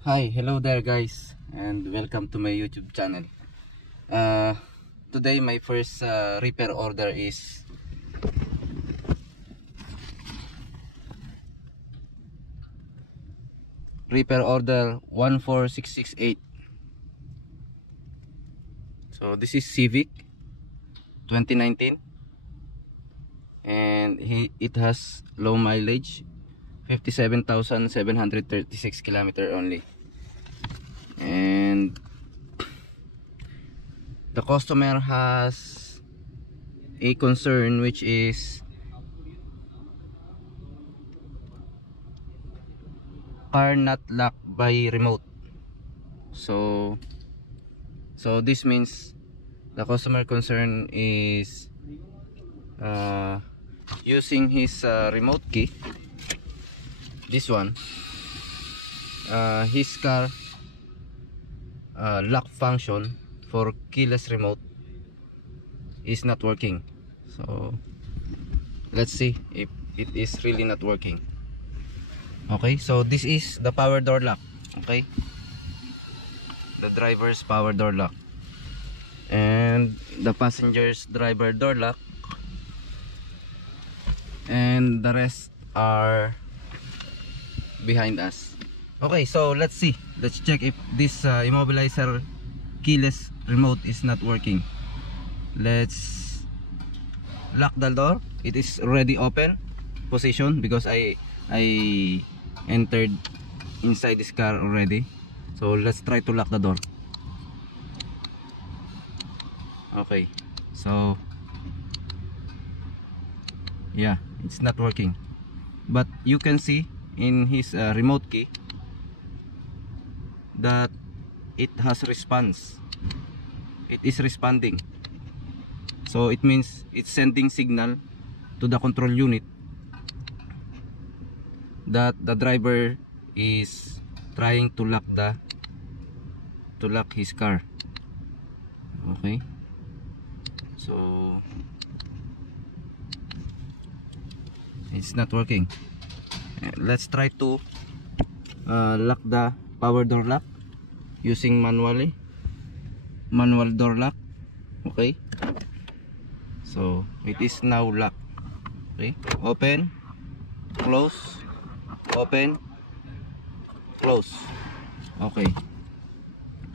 Hi, hello there guys, and welcome to my YouTube channel. Today my first repair order is repair order 14668. So this is Civic 2019, and it has low mileage, 57,736 kilometer only. And the customer has a concern, which is car not locked by remote. So this means the customer concern is using his remote key, this one, his car lock function for keyless remote is not working. So let's see if it is really not working. Okay, so this is the power door lock. Okay, the driver's power door lock and the passenger's driver door lock, and the rest are behind us. Okay, so let's see, let's check if this immobilizer keyless remote is not working. Let's lock the door. It is already open position because I entered inside this car already. So let's try to lock the door. Okay, so yeah, it's not working, but you can see in his remote key that it has response. It is responding, so it means it's sending signal to the control unit that the driver is trying to lock his car. Okay, so it's not working. Let's try to lock the power door lock using manual door lock. Okay, so it is now locked. Okay, open, close, open, close. Okay,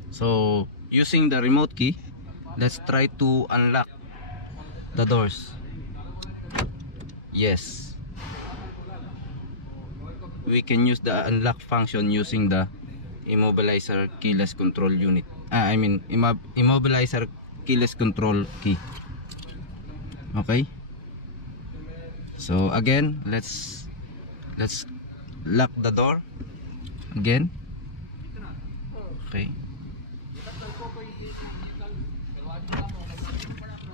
so using the remote key, let's try to unlock the doors. Yes, we can use the unlock function using the immobilizer keyless control unit. Immobilizer keyless control key. Okay, so again, let's lock the door again. Okay,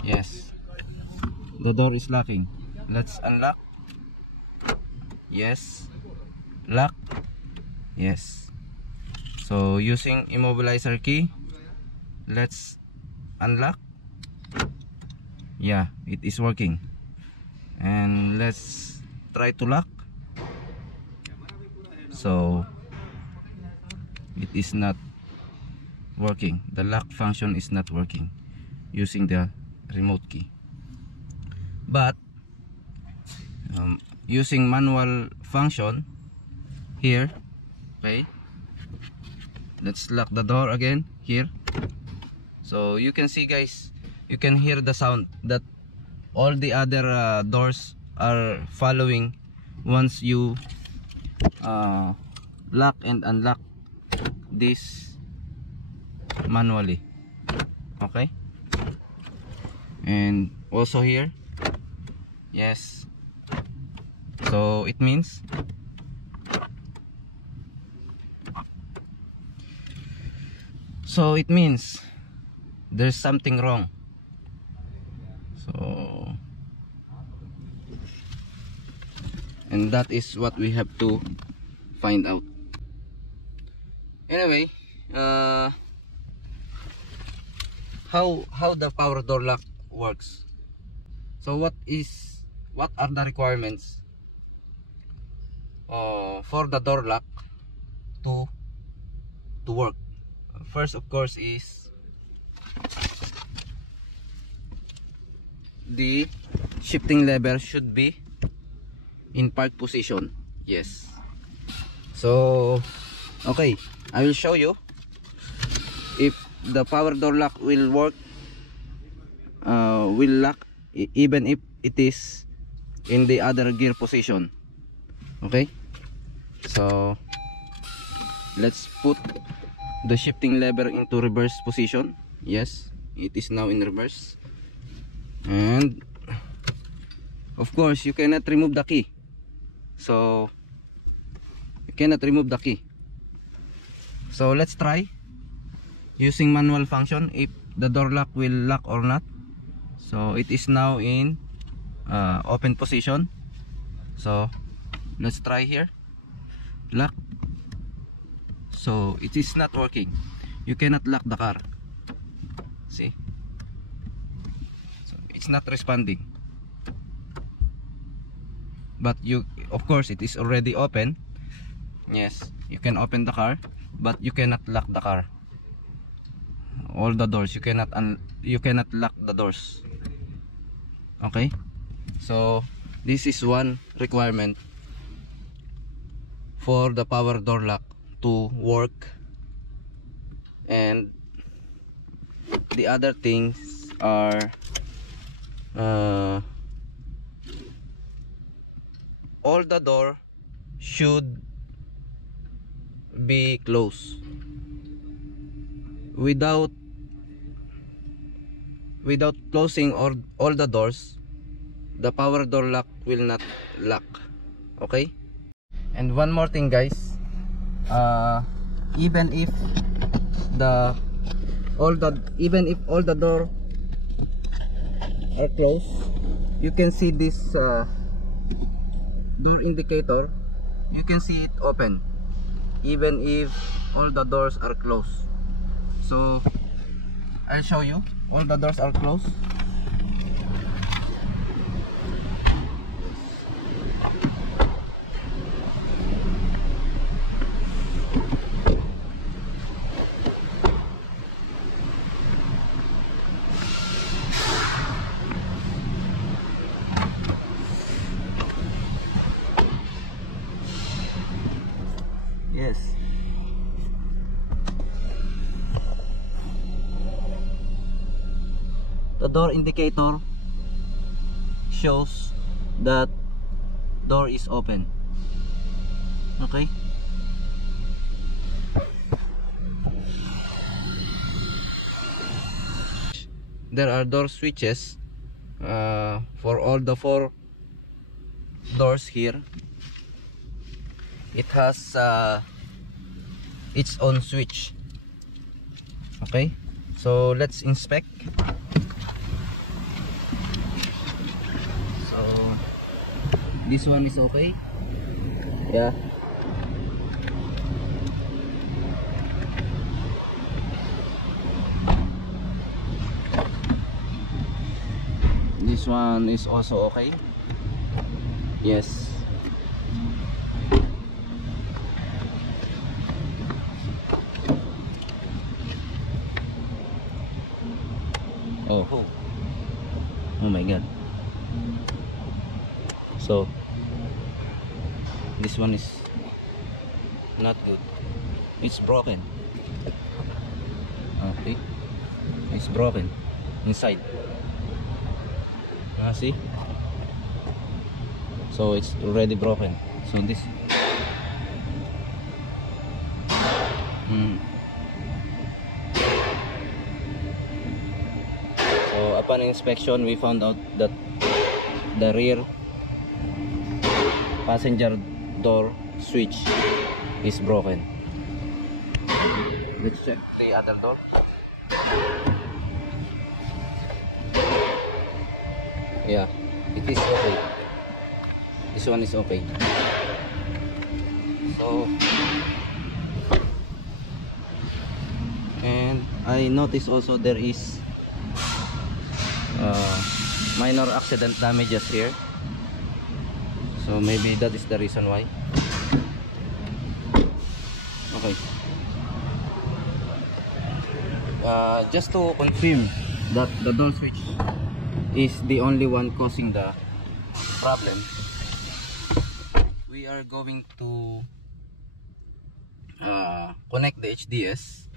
yes, the door is locking. Let's unlock. Yes, lock. Yes, so using immobilizer key, let's unlock. Yeah, it is working. And let's try to lock. So it is not working. The lock function is not working using the remote key. But using manual function here, okay, let's lock the door again here. So you can see, guys, you can hear the sound that all the other doors are following once you lock and unlock this manually. Okay, and also here. Yes, so it means there's something wrong. So, and that is what we have to find out. Anyway, how the power door lock works. So what are the requirements for the door lock to to work. First, of course, is the shifting lever should be in park position. Yes. So okay, I will show you if the power door lock will work, will lock even if it is in the other gear position. Okay, so let's put the shifting lever into reverse position. Yes, it is now in reverse. And of course you cannot remove the key, so you cannot remove the key. So let's try using manual function if the door lock will lock or not. So it is now in open position, so let's try here, lock. So it is not working. You cannot lock the car. See, so it's not responding. But you, of course, it is already open. Yes, you can open the car, but you cannot lock the car. All the doors, you cannot lock the doors. Okay, so this is one requirement for the power door lock to work. And the other things are all the door should be closed. Without closing all the doors, the power door lock will not lock. Okay, and one more thing, guys, even if all the door are closed, you can see this door indicator. You can see it open even if all the doors are closed. So I'll show you. All the doors are closed. Yes. The door indicator shows that door is open. Okay. There are door switches for all the 4 doors here. It has its own switch. Okay, so let's inspect. So this one is okay. Yeah. This one is also okay. Yes. Oh my god. So this one is not good. It's broken. Okay, it's broken inside. See, so it's already broken. So this so upon inspection we found out that the rear passenger door switch is broken. Let's check the other door. Yeah, it is okay. This one is okay. So, and I noticed also there is minor accident damages here. So maybe that is the reason why. Okay. just to confirm that the door switch is the only one causing the problem, we are going to connect the HDS.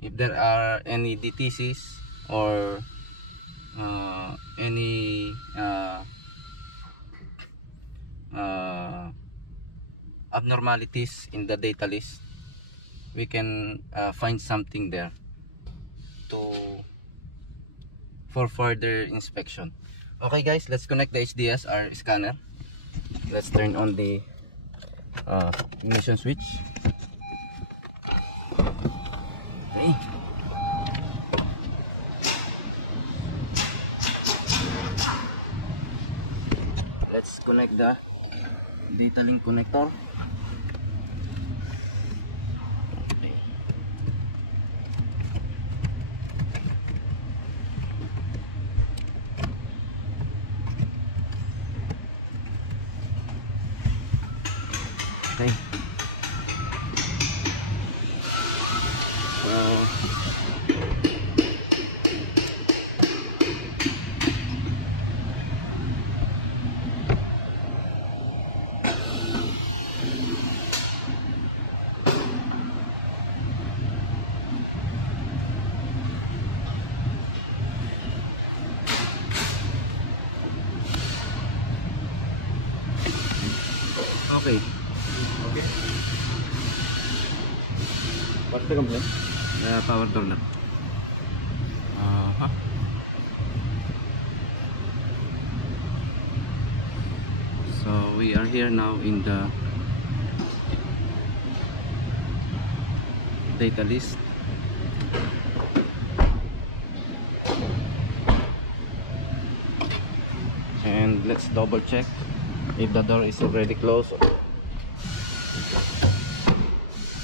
If there are any DTCs or any abnormalities in the data list, we can find something there for further inspection. Okay guys, let's connect the HDS, our scanner. Let's turn on the ignition switch. Okay. Let's connect the data link connector. Okay. Okay. Okay. What's the complaint? The power door lock. So we are here now in the data list. And let's double check if the door is already closed.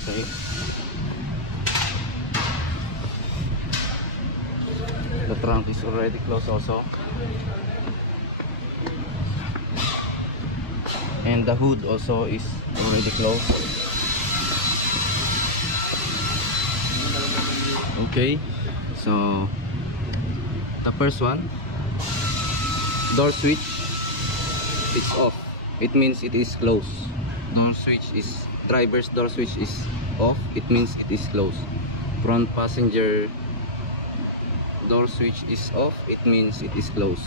Okay. The trunk is already closed also. And the hood also is already closed. Okay, so the first one, door switch, it's off. It means it is closed. Door switch is, driver's door switch is off. It means it is closed. Front passenger door switch is off. It means it is closed.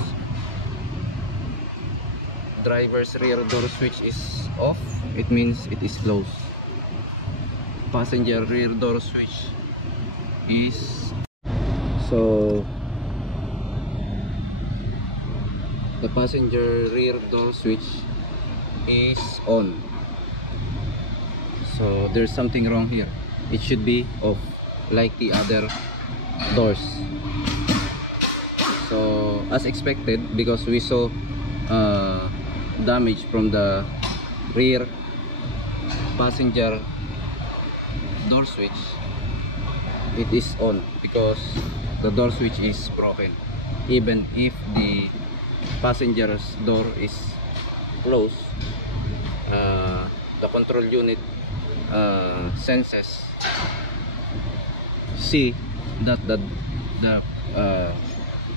Driver's rear door switch is off. It means it is closed. Passenger rear door switch is, so the passenger rear door switch is on. So there's something wrong here. It should be off like the other doors. So as expected, because we saw damage from the rear passenger door switch, it is on because the door switch is broken. Even if the passenger's door is closed, the control unit senses see that the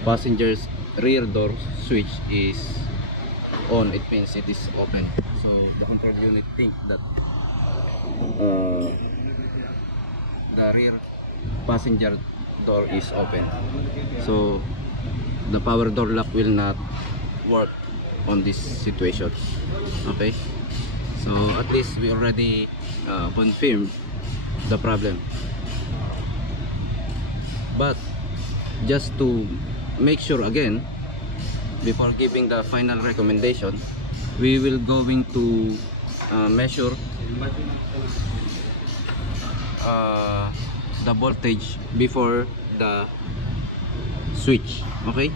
passenger's rear door switch is on. It means it is open. So the control unit think that the rear passenger door is open, so the power door lock will not work on this situation. Okay, so at least we already confirmed the problem, but just to make sure again, before giving the final recommendation, we will going to measure the voltage before the switch. Okay,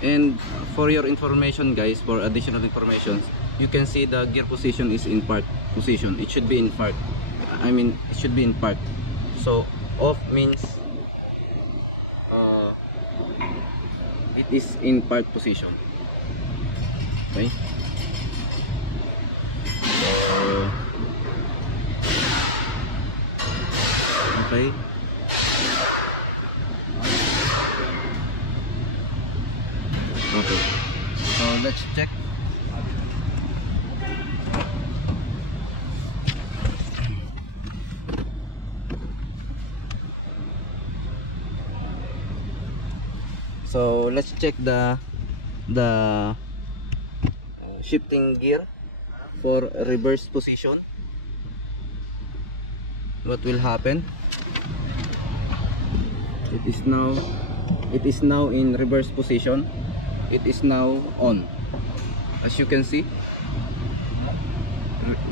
and for your information guys, for additional information, you can see the gear position is in park position. It should be in park, it should be in park. So off means it is in park position. Okay, Okay. Okay. So let's check. So let's check the shifting gear for reverse position. What will happen? It is now in reverse position. It is now on. As you can see,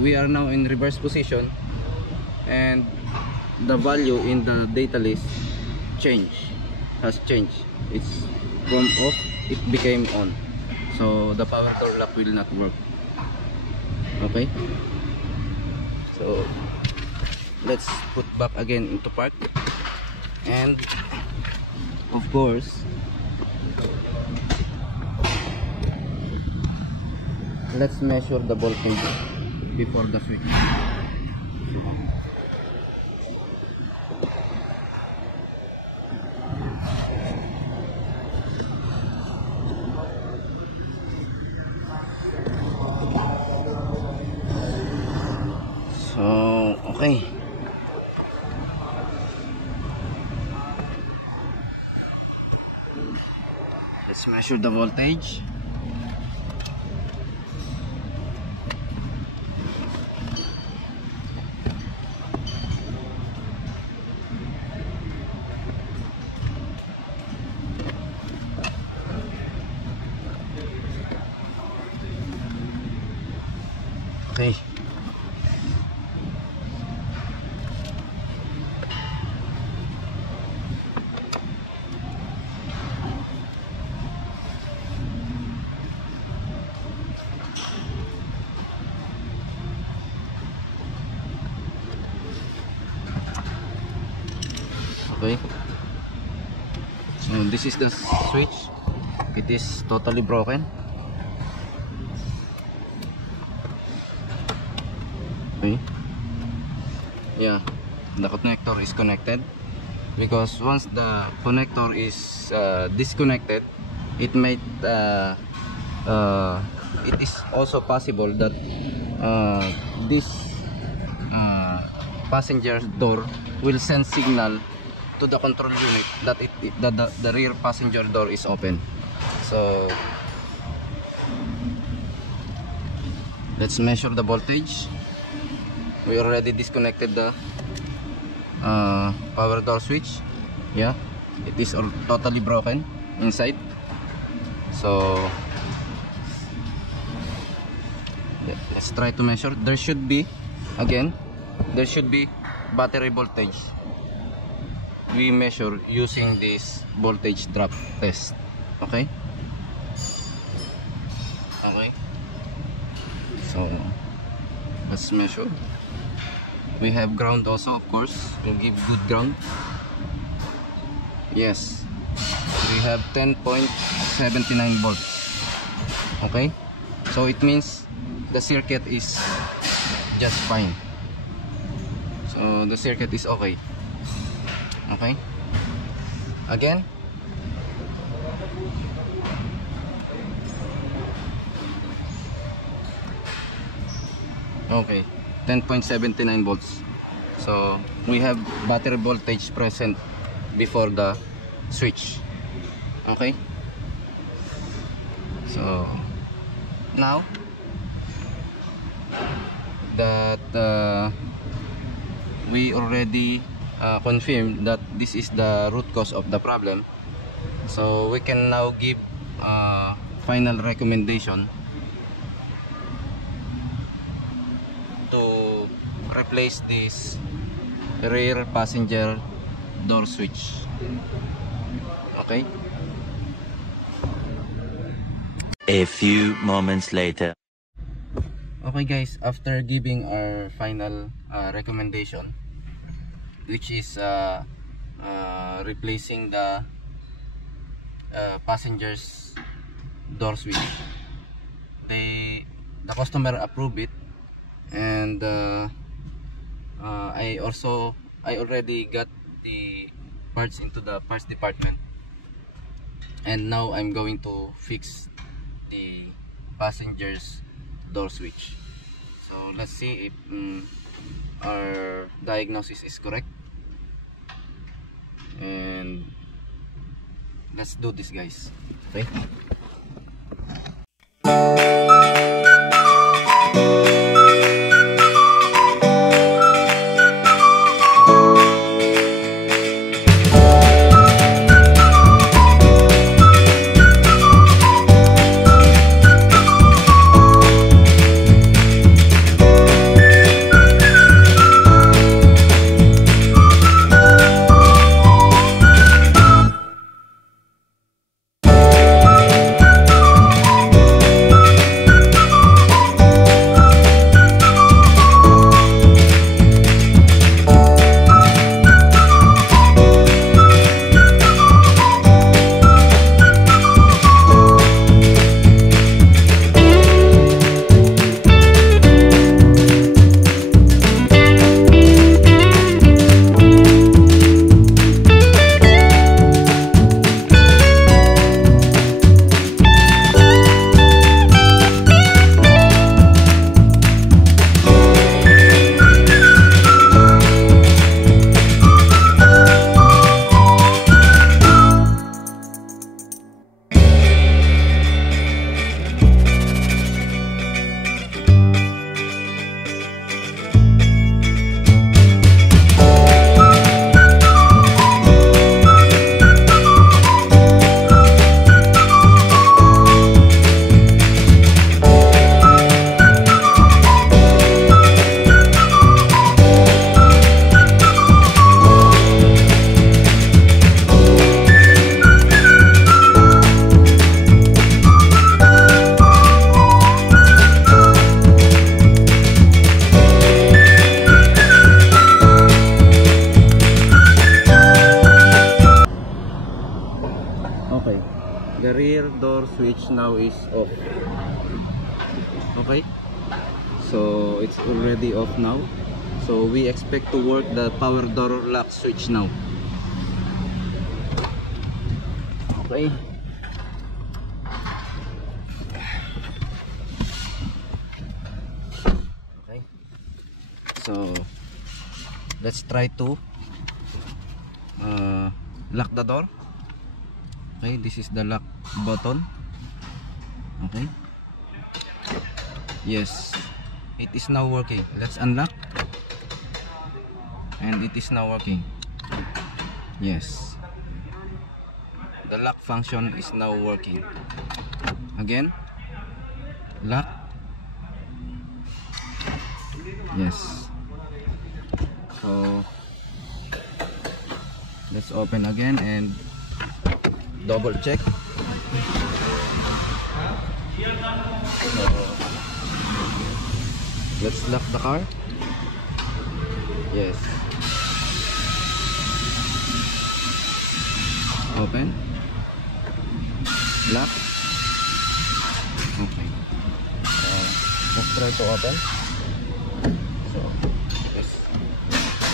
we are now in reverse position, and the value in the data list has changed. It's from off, it became on. So the power door lock will not work. Okay, so let's put back again into park, and of course let's measure the voltage before the switch. So okay, let's measure the voltage. Okay. Okay, so this is the switch. It is totally broken. Okay, yeah, the connector is connected, because once the connector is disconnected, it might it is also possible that this passenger door will send signal to the control unit that the rear passenger door is open. So let's measure the voltage. We already disconnected the power door switch. Yeah, it is totally broken inside. So let's try to measure. There should be battery voltage. We measure using this voltage drop test. Okay, so let's measure. We have ground also, of course. We'll give good ground. Yes, we have 10.79 volts. Okay, so it means the circuit is just fine. So the circuit is okay. Okay, again. Okay, 10.79 volts. So we have battery voltage present before the switch. Okay, so now that we already confirmed that this is the root cause of the problem, so we can now give final recommendation to replace this rear passenger door switch. Okay, a few moments later. okay guys, after giving our final recommendation, which is replacing the passenger's door switch, the customer approved it, and I also I already got the parts into the parts department, and now I'm going to fix the passenger's door switch. So let's see if our diagnosis is correct, and let's do this, guys. Okay. Okay, the rear door switch now is off. Okay, so it's already off now, so we expect to work the power door lock switch now. Okay, okay, so let's try to lock the door. Okay, this is the lock button. Okay, yes, it is now working. Let's unlock, and it is now working. Yes, the lock function is now working. Again, lock. Yes, so let's open again and double check. So let's lock the car. Yes, open, lock. Okay, let's try to open. So this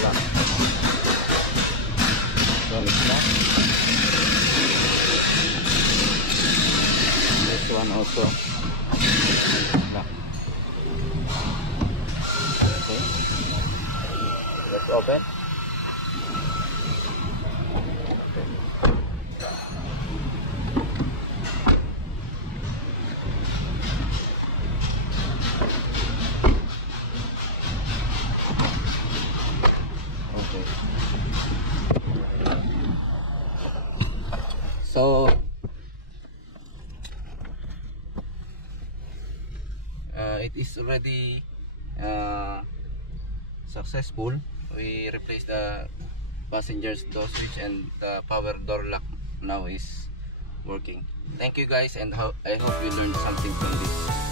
lock, so it's locked. This one also lock. Okay, let's open. Okay, so it is already successful. We replaced the passenger's door switch, and the power door lock now is working. Thank you guys, and I hope you learned something from this.